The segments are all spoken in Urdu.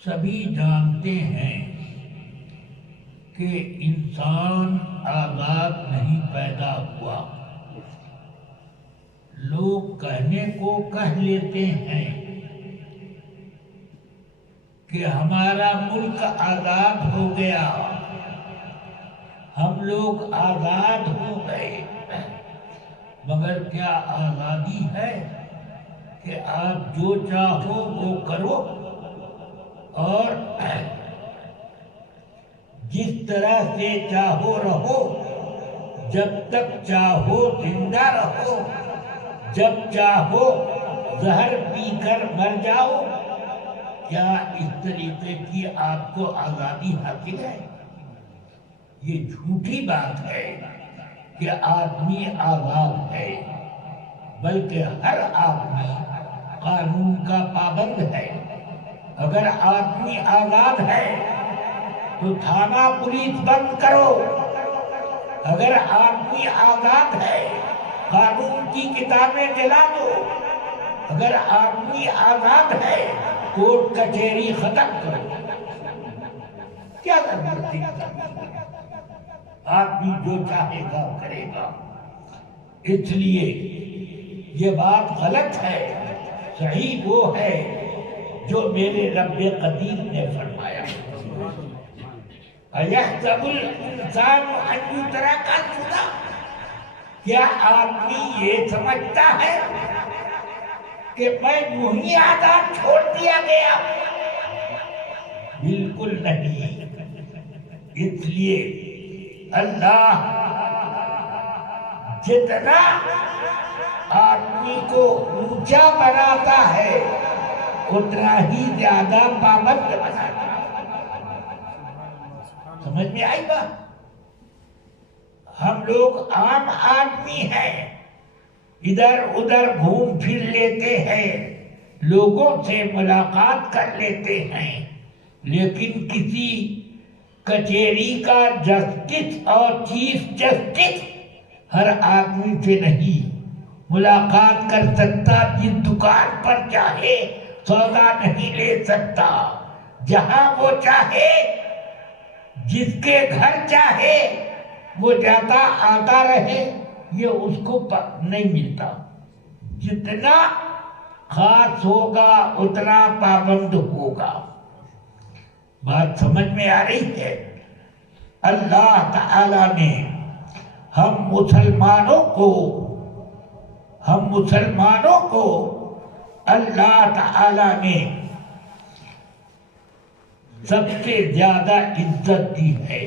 سبھی جانتے ہیں کہ انسان آزاد نہیں پیدا ہوا. لوگ کہنے کو کہہ لیتے ہیں کہ ہمارا ملک آزاد ہو گیا، ہم لوگ آزاد ہو گئے. مگر کیا آزادی ہے کہ آپ جو چاہو وہ کرو اور جس طرح سے چاہو رہو، جب تک چاہو زندہ رہو، جب چاہو زہر پی کر مر جاؤ؟ کیا اس طریقے کی آپ کو آزادی حاصل ہے؟ یہ جھوٹی بات ہے کہ آدمی آزاد ہے، بلکہ ہر آدمی قانون کا پابند ہے. اگر آدمی آزاد ہے تو تھانہ پولیس بند کرو. اگر آدمی آزاد ہے قانون کی کتابیں جلا دو. اگر آدمی آزاد ہے کورٹ کچہری ختم کرو. کیا ضرورت ہے؟ آدمی جو چاہے گا کرے گا. اس لیے یہ بات غلط ہے. صحیح وہ ہے جو میرے رب قدیر نے فرمایا، اَيَحْسَبُ الْإِنسَانُ أَن يُتْرَكَ سُدًى. کیا آدمی یہ سمجھتا ہے کہ میں یوں ہی آزاد چھوڑ دیا گیا؟ بالکل نہیں. اس لیے اللہ جتنا آدمی کو اونچا بناتا ہے اتنا ہی زیادہ پابند بناتا ہے. سمجھ میں آئی بات؟ ہم لوگ عام آدمی ہیں، ادھر ادھر گھوم پھر لیتے ہیں، لوگوں سے ملاقات کر لیتے ہیں، لیکن کسی کچہری کا جسٹس اور چیف جسٹس ہر آدمی سے نہیں ملاقات کر سکتا. جس دکان پر چاہے سودا نہیں لے سکتا، جہاں وہ چاہے، جس کے گھر چاہے وہ جاتا آتا رہے، یہ اس کو نہیں ملتا. جتنا خاص ہوگا اتنا پابند ہوگا. بات سمجھ میں آ رہی ہے؟ اللہ تعالی نے ہم مسلمانوں کو اللہ تعالی نے سب سے زیادہ عزت دی ہے.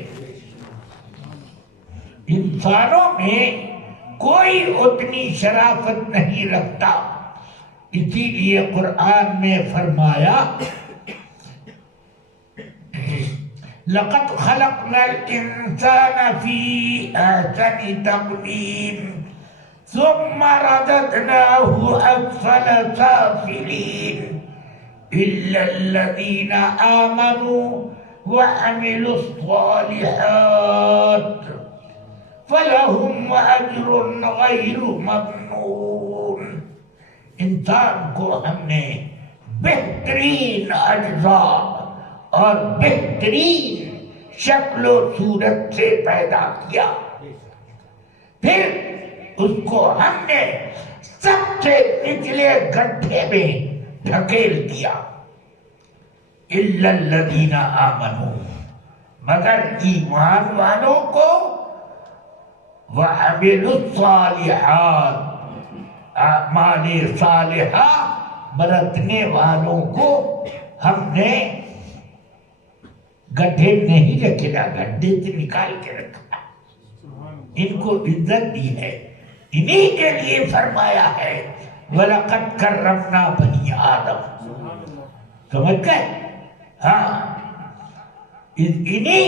انسانوں میں کوئی اتنی شرافت نہیں رکھتا. اسی لیے قرآن میں فرمایا لَقَدْ خَلَقْنَا الْإِنسَانَ فِي أَحْسَنِ تَقْوِيمٍ ثُمَّ رَدَدْنَاهُ أَسْفَلَ سَافِلِينَ إِلَّا الَّذِينَ آمَنُوا وَعَمِلُوا الصَّالِحَاتِ فَلَهُمْ أَجْرٌ غَيْرُ مَمْنُونٍ. انسان کو ہم نے بہترین اجزاء اور بہترین شکل و صورت سے پیدا کیا، پھر اس کو ہم نے سب سے نچلے گڈھے میں ڈھکیل دیا. اِلَّا الَّذِينَ آمَنُوا، مگر ایمان والوں کو، وَعَمِلُوا الصَّالِحَاتِ، اعمال صالحہ برتنے والوں کو ہم نے گڈھے نہیں رکھا، گڈھے سے نکال کے رکھا. ان کو عزت دی ہے. انہی کے لیے فرمایا ہے وَلَقَدْ كَرَّمْنَا بَنِي آدَمَ. سمجھ گئے؟ ہاں، انہی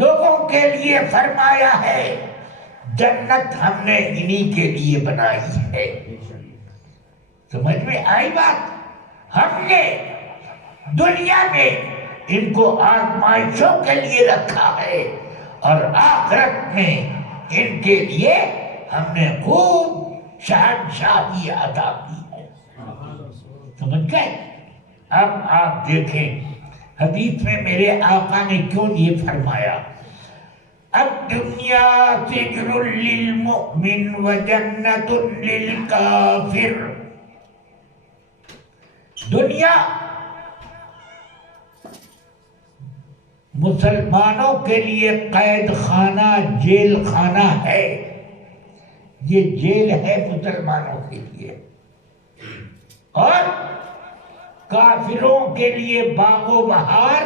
لوگوں کے لیے فرمایا ہے جنت ہم نے انہی کے لیے بنائی ہے. سمجھ میں آئی بات؟ ہم نے دنیا میں ان کو آزمائشوں کے لیے رکھا ہے اور آخرت میں ان کے لیے ہم نے خوب شہنشاہی عطا کی ہے. گئے؟ اب آپ دیکھیں حدیث میں میرے آقا نے کیوں یہ فرمایا، الدنیا سجن للمؤمن وجنت للکافر، دنیا مسلمانوں کے لیے قید خانہ، جیل خانہ ہے، یہ جیل ہے مسلمانوں کے لیے، اور کافروں کے لیے باغ و بہار،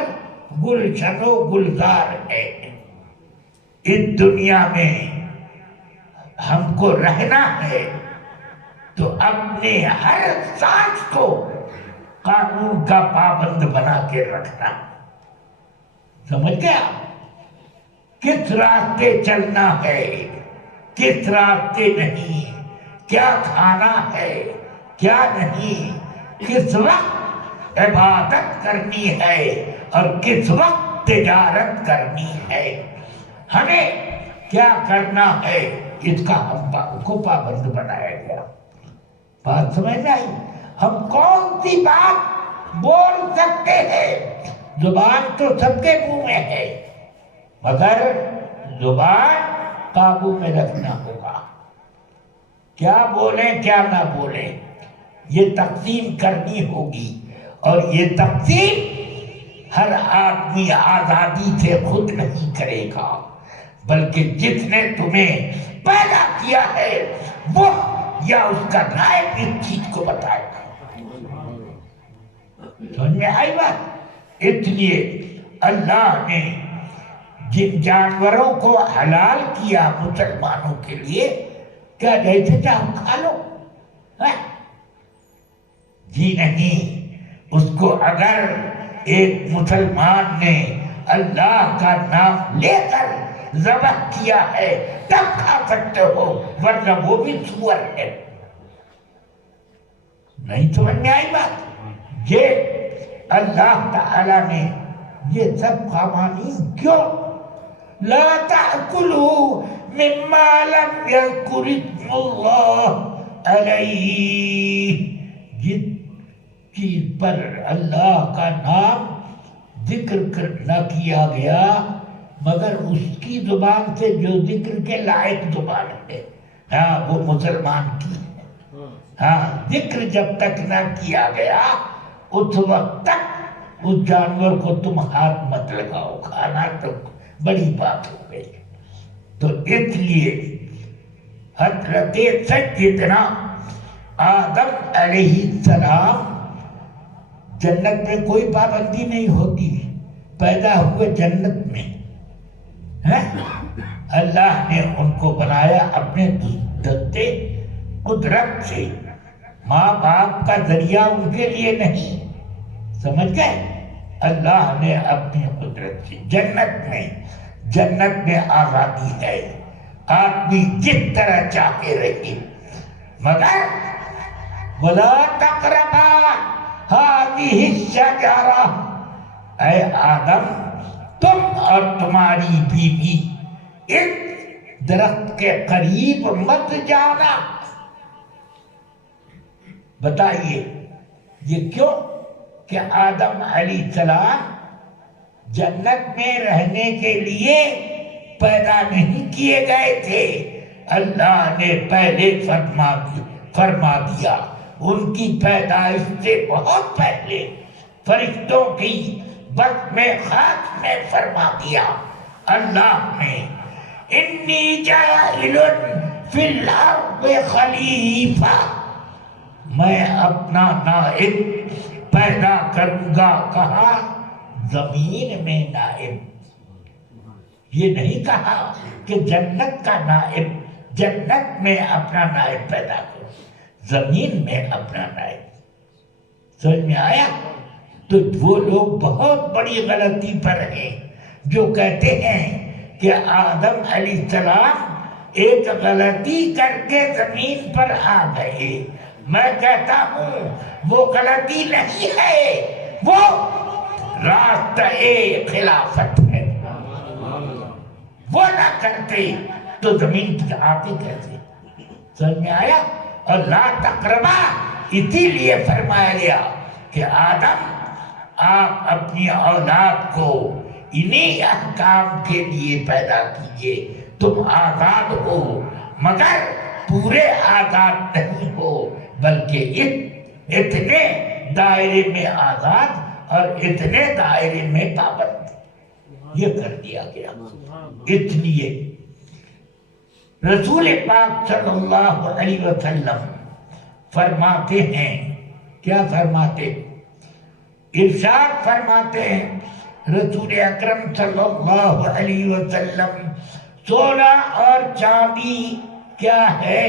گلشن و گلزار ہے۔ اس دنیا میں ہم کو رہنا ہے تو اپنے ہر سانس کو قانون کا پابند بنا کے رکھنا، سمجھ گیا؟ کس راستے چلنا ہے، کس راستے نہیں، کیا کھانا ہے کیا نہیں، کس وقت عبادت کرنی ہے اور کس وقت تجارت کرنی ہے، ہمیں کیا کرنا ہے، اس کا ہم کو پابند بنایا گیا۔ بات سمجھ میں آئی؟ ہم کون سی بات بول سکتے ہیں؟ زبان تو سب کے منہ میں ہے، مگر زبان قابو میں رکھنا ہوگا، کیا بولیں کیا نہ بولیں، یہ تقسیم کرنی ہوگی، اور یہ تقسیم ہر آدمی آزادی سے خود نہیں کرے گا، بلکہ جس نے تمہیں پیدا کیا ہے وہ یا اس کا نائب اس چیز کو بتائے گا۔ سمجھ میں آئی بات؟ اس لیے اللہ نے جن جانوروں کو حلال کیا مسلمانوں کے لیے، کیا جیسے چاہو کھا لو، جی نہیں، اس کو اگر ایک مسلمان نے اللہ کا نام لے کر ذبح کیا ہے تب کھا سکتے ہو، ورنہ وہ بھی سور ہے۔ نہیں سمجھ میں آئی بات؟ یہ اللہ تعالی نے یہ سب قوانین کیوں، لا تأکلوا مما لم یذکر اسم اللہ علیہ، جس چیز پر اللہ کا نام ذکر نہ کیا گیا مگر اس کی زبان سے جو ذکر کے لائق زبان ہے، ہاں وہ مسلمان کی ہے۔ ہاں ذکر جب تک نہ کیا گیا اس وقت تک اس جانور کو تم ہاتھ مت لگاؤ، کھانا تو بڑی بات ہو گئی۔ تو اس لیے حضرت سیدنا آدم علیہ السلام، جنت میں کوئی پابندی نہیں ہوتی، پیدا ہوئے جنت میں، اللہ نے ان کو بنایا اپنے دستے قدرت سے، ماں باپ کا ذریعہ ان کے لیے نہیں، سمجھ گئے؟ اللہ نے اپنی قدرت سے جنت میں آزادی ہے، آدمی جس طرح چاہے رہے، مگر وَلَا تَقْرَبَا هَٰذِهِ الشَّجَرَةَ، اے آدم تم اور تمہاری بیوی اس درخت کے قریب مت جانا۔ بتائیے یہ کیوں؟ کہ آدم علیہ السلام جنت میں رہنے کے لیے پیدا نہیں کیے گئے تھے، اللہ نے پہلے فرما دیا، ان کی پیدائش سے بہت پہلے فرشتوں کی بس میں خاص میں فرما دیا اللہ نے، انی جاعل فی الارض خلیفہ، میں اپنا نائب پیدا کروں گا، کہاں؟ زمین میں نائب۔ یہ نہیں کہا کہ جنت کا نائب، جنت میں اپنا نائب پیدا کرو، زمین میں اپنا نائب۔ سمجھ میں آیا؟ تو وہ لوگ بہت بڑی غلطی پر ہیں جو کہتے ہیں کہ آدم علیہ السلام ایک غلطی کر کے زمین پر آ گئے۔ میں کہتا ہوں وہ غلطی نہیں ہے، وہ راستہ خلافت ہے، وہ نہ کرتے تو زمین پر آتے کیسے؟ سمجھ میں آیا؟ اور لا تقربا اسی لیے فرمایا گیا کہ آدم آپ اپنی اولاد کو انہی احکام کے لیے پیدا کیجئے، تم آزاد ہو مگر پورے آزاد نہیں ہو، بلکہ اتنے دائرے میں آزاد اور اتنے دائرے میں پابند، یہ کر دیا گیا۔ اس لیے رسول پاک صلی اللہ علیہ وسلم فرماتے ہیں، کیا فرماتے؟ ارشاد فرماتے ہیں رسول اکرم صلی اللہ علیہ وسلم، سونا اور چاندی کیا ہے؟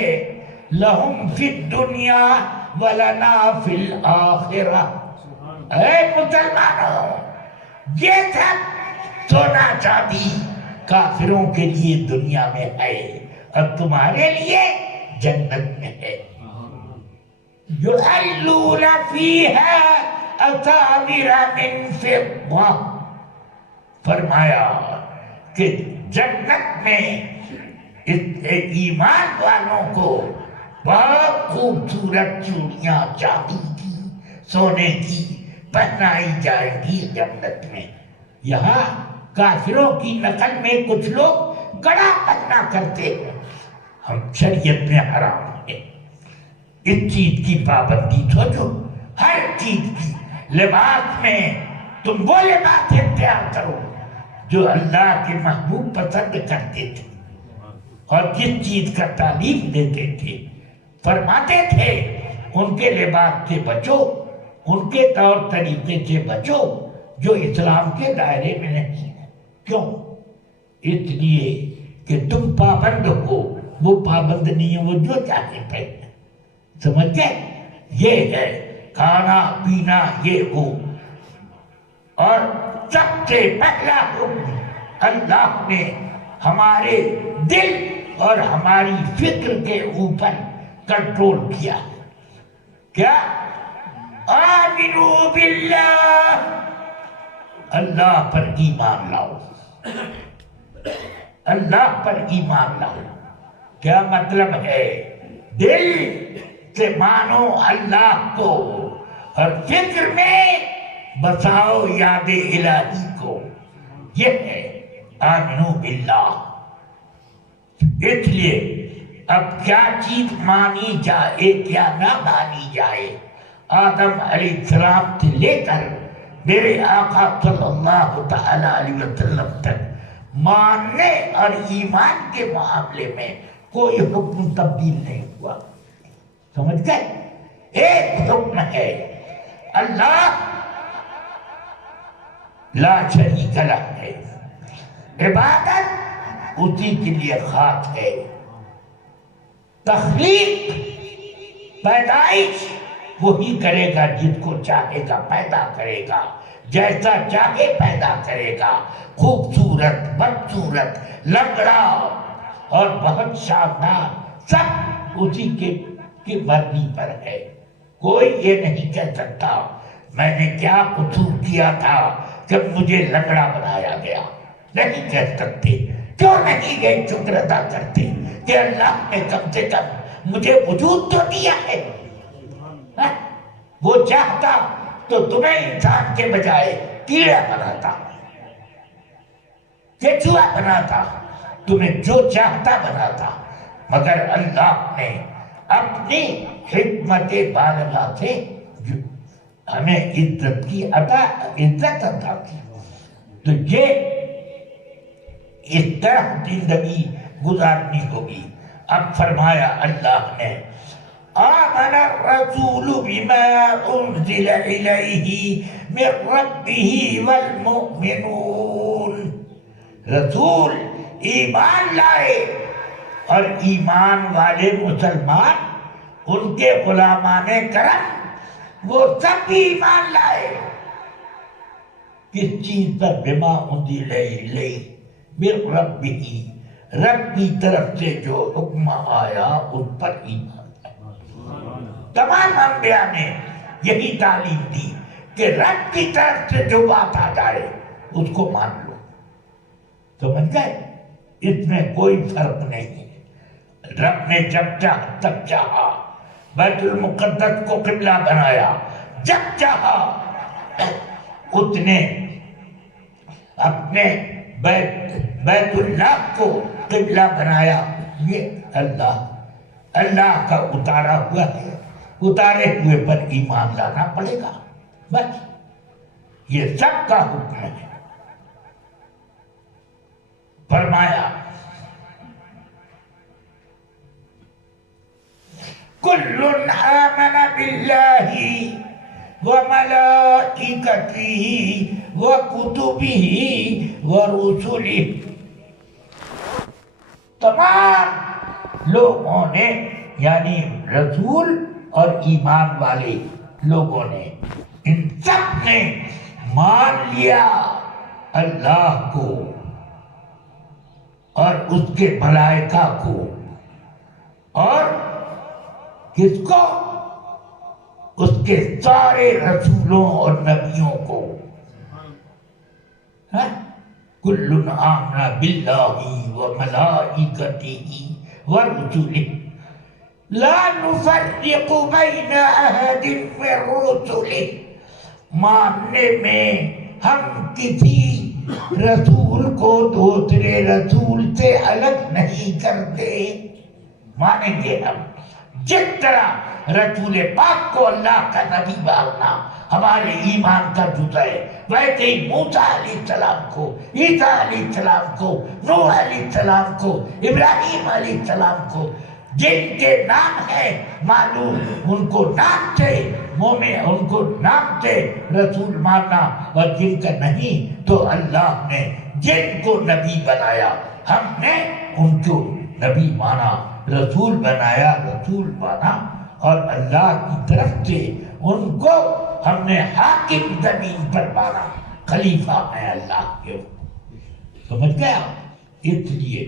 لہم فی الدنیا ولنا فی الآخرہ۔ اے مسلمانوں، یہ سب سونا چاندی کافروں کے لیے دنیا میں ہے اور تمہارے لیے جنت میں ہے۔ یحلون فیہا اساور من فضہ، فرمایا کہ جنت میں ایمان والوں کو بہت خوبصورت چوڑیاں چاندی کی، سونے کی پہنائی جائے گی جنت میں۔ یہاں کافروں کی نقل میں کچھ لوگ گڑا پہنا کرتے ہیں، ہم شریعت میں حرام ہے اس چیز کی پابندی۔ سوچو ہر چیز کی، لباس میں تم وہ لباس اختیار کرو جو اللہ کے محبوب پسند کرتے تھے اور جس چیز کا تعلیم دیتے تھے، فرماتے تھے ان کے لباس سے بچو، ان کے طور طریقے سے بچو جو اسلام کے دائرے میں نہیں ہے۔ کیوں؟ اس لیے کہ تم پابند ہو، وہ پابند نہیں ہے، وہ جو چاہتے پہنے۔ سمجھ گئے؟ یہ ہے کھانا پینا، یہ ہو۔ اور سب سے پہلا حکم اللہ نے ہمارے دل اور ہماری فکر کے اوپر کنٹرول کیا۔ کیا؟ آمنوا باللہ، اللہ پر ایمان لاؤ، اللہ پر ایمان لاؤ۔ کیا مطلب ہے؟ دل سے مانو اللہ کو اور فکر میں بساؤ یاد الہی کو، یہ ہے آمنو باللہ۔ اس لیے اب کیا چیز مانی جائے کیا نہ مانی جائے، آدم علیہ السلام سے لے کر میرے آقا صلی اللہ تعالی علیہ وسلم تک ماننے اور ایمان کے معاملے میں کوئی حکم تبدیل نہیں ہوا۔ سمجھ گئے؟ ایک حکم ہے، اللہ لا شریک لہ ہے، عبادت اسی کے لیے خاص ہے، تخلیق پیدائش وہی کرے گا جس کو چاہے گا پیدا کرے گا، جیسا چاہے پیدا کرے گا، خوبصورت بدصورت لنگڑا اور بہت شاندار، سب اسی کی مرضی پر ہے۔ کوئی یہ نہیں کہہ سکتا میں نے کیا قصور کیا تھا کہ مجھے لنگڑا بنایا گیا، نہیں کہہ سکتے۔ کیوں نہیں گئے شکر ادا کرتے کہ اللہ نے کم سے کم مجھے وجود تو دیا ہے۔ وہ چاہتا تو تمہیں انسان کے بجائے کیڑا بناتا، کیچوا بناتا، تمہیں جو چاہتا بناتا، مگر اللہ نے اپنی حکمت بالغہ سے ہمیں عزت کی عطا کی۔ تو یہ اس طرح زندگی گزارنی ہوگی۔ اب فرمایا اللہ نے آمن الرسول بما انزل الیہ من ربہ والمؤمنون، رسول ایمان لائے اور ایمان والے مسلمان، ان کے غلامان کرم وہ سب ایمان لائے۔ کس چیز پر؟ بما انزل الیہ من ربہ، رب کی طرف سے جو حکم آیا ان پر ایمان لائے۔ تمام انبیاء نے یہی تعلیم دی کہ رب کی طرف سے جو بات آ جائے اس کو مان لو۔ سمجھ گئے؟ اس میں کوئی فرق نہیں۔ رب نے جب تک چاہا بیت المقدس کو قبلہ بنایا، جب چاہا اتنے اپنے بیت اللہ کو قبلہ بنایا. یہ اللہ کا اتارا ہوا ہے، اتارے ہوئے پر ایمان لانا پڑے گا. بس یہ سب کا حکم ہے. فرمایا کل آمن باللہ وملائکتہ وکتبہ ورسلہ. تمام لوگوں نے یعنی رسول اور ایمان والے لوگوں نے، ان سب نے مان لیا اللہ کو اور اس کے ملائکہ کو اور کس کو؟ اس کے سارے رسولوں اور نبیوں کو. کل آمن باللہ وملائکتہ ورسلہ لا نفرق بین احد من رسلہ. ماننے میں ہم کسی رسول کو دوسرے رسول سے الگ نہیں کرتے. مانیں گے ہم جس طرح رسول پاک کو اللہ کا نبی ماننا ہمارے ایمان کا جزء ہے، ویسے ہی موسیٰ علیہ السلام کو، عیسیٰ علیہ السلام کو، نوح علیہ السلام کو، ابراہیم علیہ السلام کو، جن کے نام ہے معلوم ان کو نام سے مومن، ان کو نام سے رسول ماننا، اور جن کا نہیں تو اللہ نے جن کو نبی بنایا ہم نے ان کو نبی مانا، رسول بنایا رسول مانا، اور اللہ کی طرف سے ان کو ہم نے حاکم زمین پر مانا، خلیفہ ہے اللہ کے. سمجھ گیا؟ اس لیے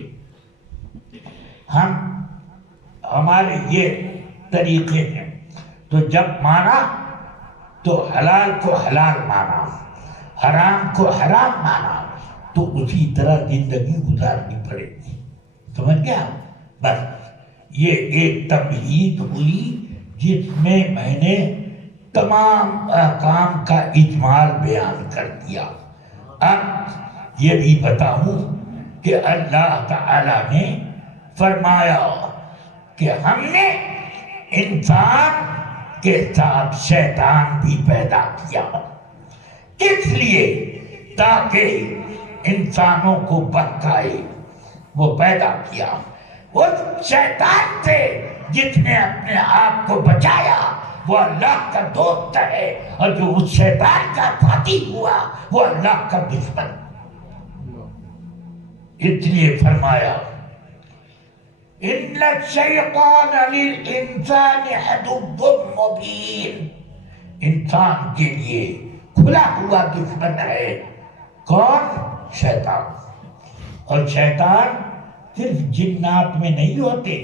ہمارے یہ طریقے ہیں. تو جب مانا تو حلال کو حلال مانا، حرام کو حرام مانا، تو اسی طرح زندگی گزارنی پڑے گی. سمجھ گیا؟ بس یہ ایک تمہید ہوئی جس میں نے تمام احکام کا اجمال بیان کر دیا. اب یہ بھی بتاؤں کہ اللہ تعالی نے فرمایا کہ ہم نے انسان کے ساتھ شیطان بھی پیدا کیا. کس لیے؟ تاکہ انسانوں کو بہکائے. وہ پیدا کیا. اس شیطان سے جس نے اپنے آپ کو بچایا وہ اللہ کا دوست ہے، اور جو اس شیطان کا ساتھی ہوا وہ اللہ کا دشمن. اس لیے فرمایا ان الشیطان للانسان عدو مبین. انسان کے لیے کھلا ہوا دشمن ہے. کون؟ شیطان. اور شیطان صرف جنات میں نہیں ہوتے،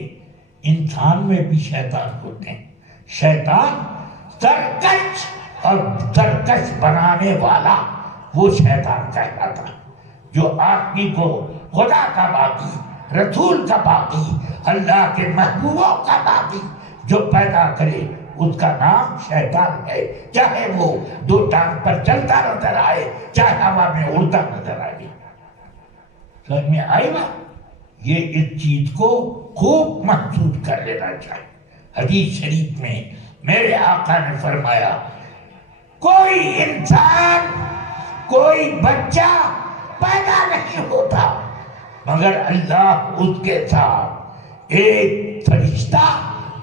انسان میں بھی شیطان ہوتے ہیں. شیطان سرکش اور سرکش بنانے والا وہ شیطان کہلاتا ہے. جو آدمی کو خدا کا باغی، رسول کا باغی، اللہ کے محبوبوں کا باغی جو پیدا کرے اس کا نام شیطان ہے. چاہے وہ دو ٹانگ پر چلتا نظر آئے، چاہے ہوا میں اڑتا نظر آئے. سمجھ میں آئے گا؟ یہ اس چیز کو خوب محسوس کر لینا چاہیے. حدیث شریف میں میرے آقا نے فرمایا کوئی انسان، کوئی بچہ پیدا نہیں ہوتا مگر اللہ اس کے ساتھ ایک فرشتہ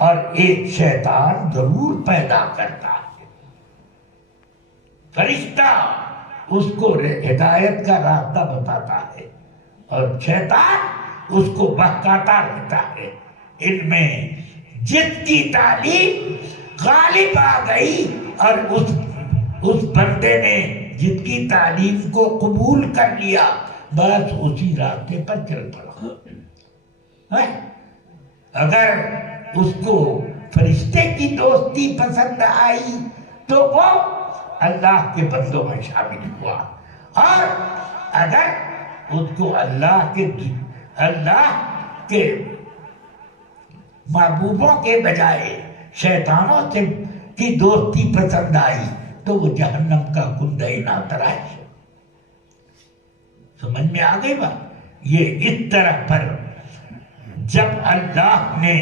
اور ایک شیطان ضرور پیدا کرتا ہے. فرشتہ اس کو ہدایت کا راستہ بتاتا ہے اور شیطان اس کو بہکاتا رہتا ہے. ان میں جس کی تعلیم غالب آ گئی اور اس بندے نے جس کی تعلیم کو قبول کر لیا بس اسی راستے پر چل پڑا. اگر اس کو فرشتے کی دوستی پسند آئی تو وہ اللہ کے بندوں میں شامل ہوا، اور اگر اس کو اللہ کے محبوبوں کے بجائے شیطانوں سے کی دوستی پسند آئی تو وہ جہنم کا کندہ نہ تراش. سمجھ میں آ گئی بات؟ یہ اس طرح پر جب اللہ نے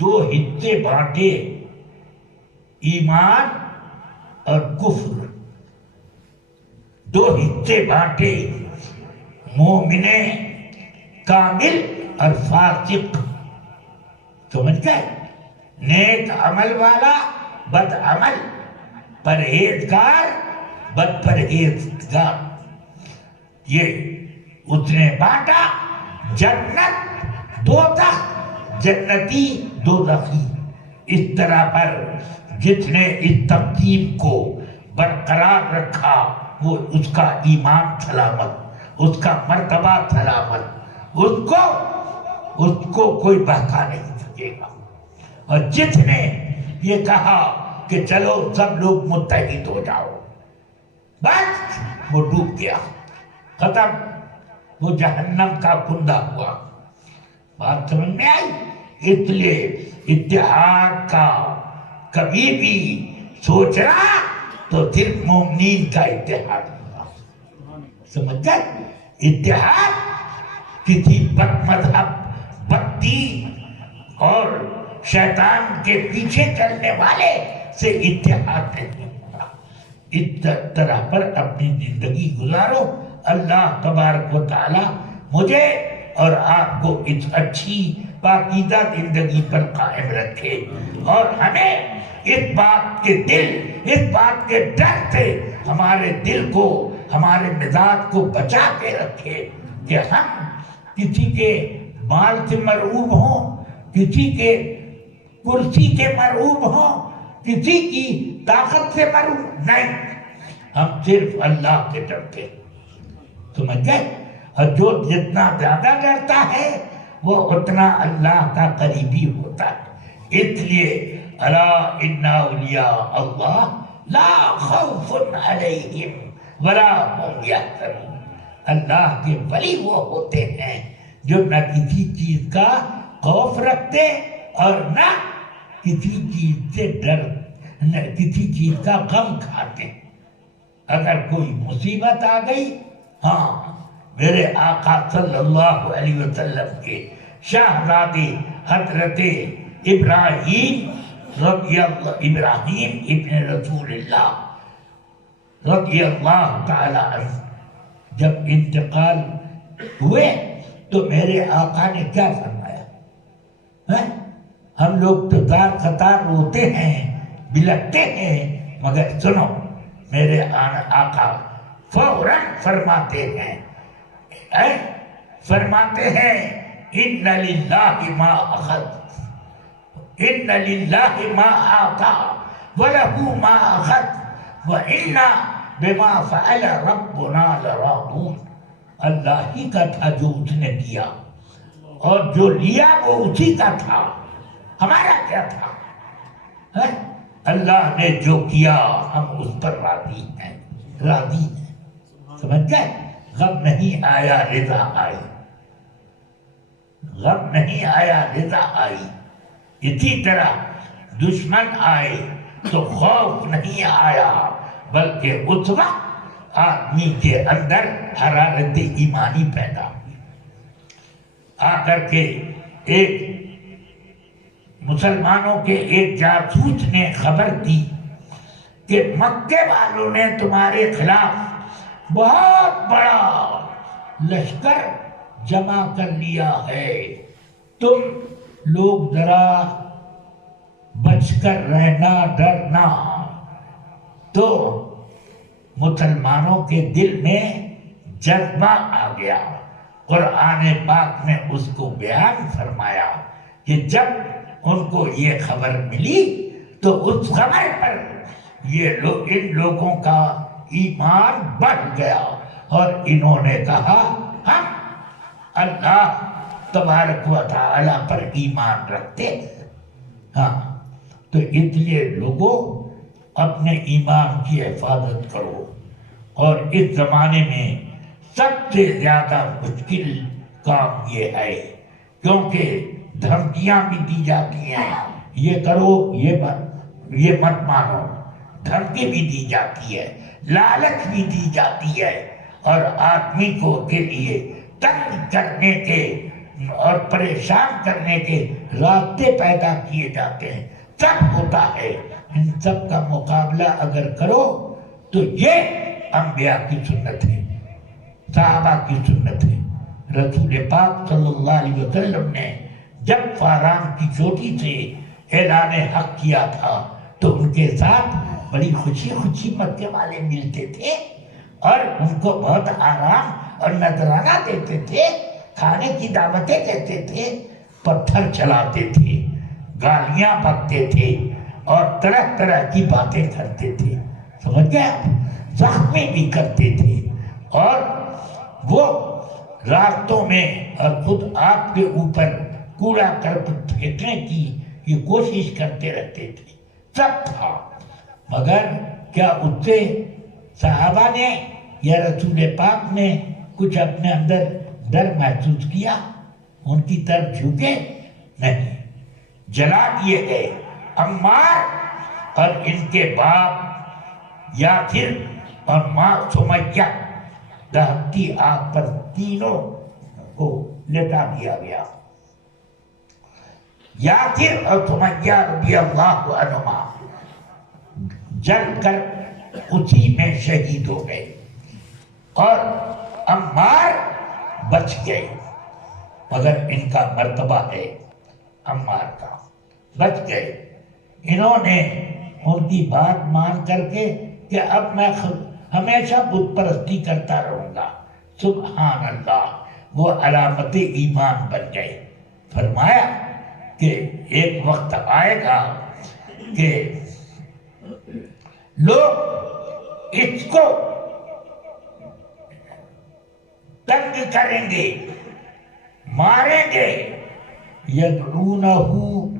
دو حصے بانٹے، ایمان اور کفر، دو حصے بانٹے، مومن کامل اور فاسق، سمجھ گئے؟ نیک عمل والا، بد عمل، پرہیزگار، بد پرہیزگار. یہ اس نے بانٹا، جنت دوزخ، جنتی دوزخی. اس طرح پر جس نے اس تقسیم کو برقرار رکھا وہ اس کا ایمان سلامت، اس کا مرتبہ سلامت، اس کو کوئی بہکا نہیں سکے گا. اور جس نے یہ کہا کہ چلو سب لوگ متحد ہو جاؤ، بس وہ ڈوب گیا، ختم، وہ جہنم کا کندہ ہوا. بات سمجھ میں آئی؟ اس لیے اتحاد کا کبھی بھی سوچنا تو صرف مومنین کا اتحاد ہوگا. سمجھ گئے؟ اتحاد کسی بد مذہب، بد دین اور شیطان کے پیچھے چلنے والے سے اتحاد نہیں ہوگا. اس طرح پر اپنی زندگی گزارو. اللہ تبارک و تعالی مجھے اور آپ کو اس اچھی پاکیزہ زندگی پر قائم رکھے، اور ہمیں اس بات کے ڈر سے ہمارے دل کو، ہمارے مزاج کو بچا کے رکھے کہ ہم کسی کے مال سے مرعوب ہوں، کسی کے کرسی سے مرعوب ہوں، کسی کی طاقت سے مرعوب نہیں. ہم صرف اللہ سے ڈرتے. سمجھ گئے؟ اور جو جتنا زیادہ ڈرتا ہے وہ اتنا اللہ کا قریبی ہوتا ہے. اس لیے الا ان اولیاء اللہ لا خوف علیہم ولا هم یحزنون. اللہ کے ولی وہ ہوتے ہیں جو نہ کسی چیز کا خوف رکھتے اور نہ کسی چیز سے ڈر، نہ کسی چیز کا غم کھاتے. اگر کوئی مصیبت آ گئی، ہاں، میرے آقا صلی اللہ علیہ وسلم کے شہزادے حضرت ابراہیم ابن رسول اللہ رضی اللہ تعالی عنہ جب انتقال ہوئے تو میرے آقا نے کیا فرمایا؟ ہم لوگ تو دار قطار روتے ہیں، بلکتے ہیں، مگر سنو، میرے آقا فوراً فرماتے ہیں ان للہ ما اخذ، ان للہ ما آتا ولہ ما اخذ وإن بما فعل ربنا لراضون. اللہ ہی کا تھا جو اس نے دیا، اور جو لیا وہ اسی کا تھا، ہمارا کیا تھا؟ اللہ نے جو کیا ہم اس پر راضی ہیں. سمجھ گئے؟ غم نہیں آیا، رضا آئی. غم نہیں آیا، رضا آئی. اسی طرح دشمن آئے تو خوف نہیں آیا، بلکہ اس وقت آدمی کے اندر حرارت ایمانی پیدا ہوئی. آ کر کے ایک مسلمانوں کے ایک جاسوس نے خبر دی کہ مکے والوں نے تمہارے خلاف بہت بڑا لشکر جمع کر لیا ہے، تم لوگ ذرا بچ کر رہنا، ڈرنا. تو مسلمانوں کے دل میں جذبہ آ گیا. قرآن پاک نے اس کو بیان فرمایا کہ جب ان کو یہ خبر ملی تو اس خبر پر ان لوگوں کا ایمان بڑھ گیا، اور انہوں نے کہا ہم اللہ تبارک و تعالی پر ایمان رکھتے ہیں. ہاں، تو اس لیے لوگوں اپنے ایمان کی حفاظت کرو. اور اس زمانے میں سب سے زیادہ مشکل کام یہ ہے، کیونکہ دھمکیاں بھی دی جاتی ہیں، یہ کرو، یہ مت مانو. دھمکی بھی دی جاتی ہے, لالچ بھی دی جاتی ہے, اور آدمی کو کے لیے تنگ کرنے کے اور پریشان کرنے کے راستے پیدا کیے جاتے ہیں. سب ہوتا ہے. ان سب کا مقابلہ اگر کرو تو یہ انبیاء کی سنت ہے, صحابہ کی سنت ہے. رسول پاک صلی اللہ علیہ وسلم نے جب فاران کی چوٹی سے اعلان حق کیا تھا تو ان کے ساتھ بڑی خوشی خوشی مکے والے ملتے تھے اور ان کو بہت آرام اور نذرانہ دیتے تھے, کھانے کی دعوتیں دیتے تھے, پتھر چلاتے تھے, گالیاں بکتے تھے اور طرح طرح کی باتیں کرتے تھے. سمجھ گئے آپ؟ زخمی بھی کرتے تھے اور وہ راستوں میں اور خود آپ کے اوپر کوڑا کرکٹ پھینکنے کی یہ کوشش کرتے رہتے تھے. سب تھا, مگر کیا اس سے صحابہ نے یا رسول پاک نے کچھ اپنے اندر ڈر محسوس کیا؟ ان کی طرف جھکے نہیں. جلا دیے گئے عمار اور ان کے باپ یاسر اور ماں سمیہ, دہتی آگ پر تینوں کو لٹا دیا گیا. یاسر اور سمیہ رضی اللہ عنہما جل کر اسی میں شہید ہو گئے اور عمار بچ گئے. مگر ان کا مرتبہ ہے عمار کا, بچ گئے. انہوں نے ان کی بات مان کر کے کہ اب میں ہمیشہ بت پرستی کرتا رہوں گا. سبحان اللہ, وہ علامت ایمان بن گئے. فرمایا کہ ایک وقت آئے گا کہ لوگ اس کو تنگ کریں گے, ماریں گے. یدعونہم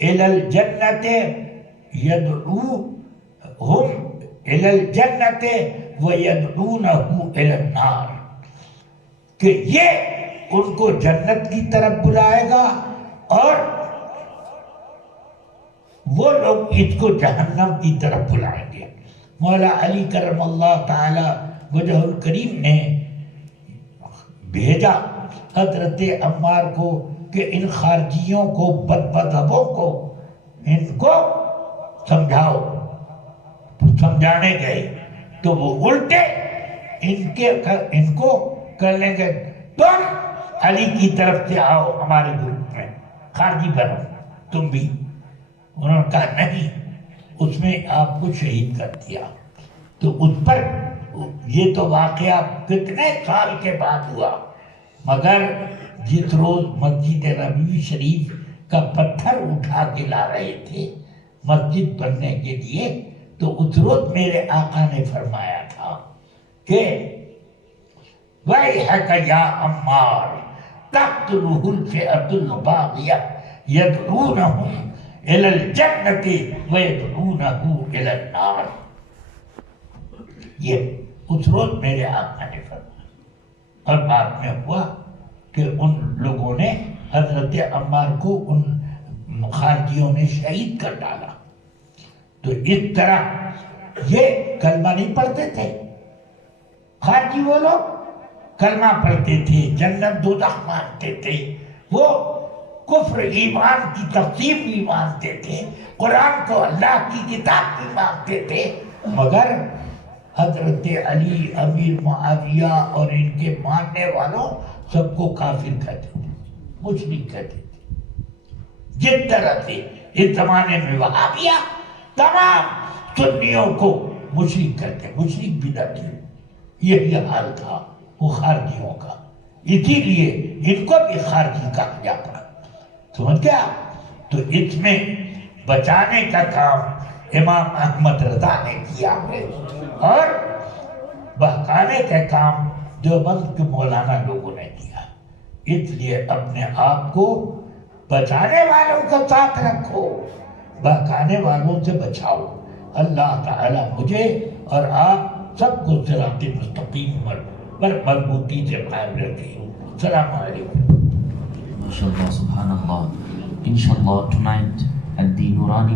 الی الجنت, یدعوہم الی الجنت ویدعونہ الی النار, کہ یہ ان کو جنت کی طرف بلائے گا اور وہ لوگ اس کو جہنم کی طرف بلائیں گے. مولا علی کرم اللہ تعالی وجہ الکریم نے بھیجا حضرت عمار کو کہ ان خارجیوں کو, بدبدبوں کو, ان کو سمجھاؤ. سمجھانے گئے تو وہ الٹے ان کو کر لیں گے, تم علی کی طرف سے آؤ, ہمارے گروپ میں خارجی بنو تم بھی. انہوں نے کہا نہیں, اس میں آپ کو شہید کر دیا. تو اس پر یہ تو واقعہ کتنے سال کے بعد ہوا, مگر جس روز مسجد نبوی شریف کا پتھر اٹھا کے لا رہے تھے مسجد بننے کے لیے, تو اس روز میرے آقا نے فرمایا تھا کہ وَيْحَكَ يَا عَمَّارُ تَقْتُلُهُ الْفِئَةُ الْبَاغِيَةُ يَدْعُونَهُمْ إِلَى الْجَنَّةِ وَيَدْعُونَهُ إِلَى النَّارِ. یہ اس روز میرے آقا نے فرمایا. اور بعد میں ہوا کہ ان لوگوں نے حضرت عمار کو ان خارجیوں نے شہید کر ڈالا. تو اس طرح یہ کلمہ نہیں پڑھتے تھے خارجی, وہ لوگ کلمہ پڑھتے تھے, جنت دوزخ مانتے تھے, وہ کفر ایمان کی تقسیم بھی مانتے تھے, قرآن کو اللہ کی کتاب بھی مانتے تھے. مگر حضرت علی, امیر معاویہ اور ان کے ماننے والوں سب کو کافر کہتے تھے, مشرک کہتے تھے. جس طرح سے اس زمانے میں وہابیہ تمام سنیوں کو مشرک کہتے, مشرک بدعتی, یہی حال تھا وہ خارجیوں کا. اسی لیے ان کو بھی خارجی کہا جاتا. سمجھ گیا؟ تو اس میں بچانے کا کام امام احمد رضا نے کیا ہے اور بہکانے کا کام دیوبند کے مولانا لوگوں نے کیا. اس لیے اپنے آپ کو بچانے والوں کا ساتھ رکھو, بہکانے والوں سے بچاؤ. اللہ تعالی مجھے اور آپ سب کو صراط مستقیم پر مضبوطی سے قائم رکھے. السلام علیکم. MashaAllah, subhanallah. Inshallah, tonight دی نورانی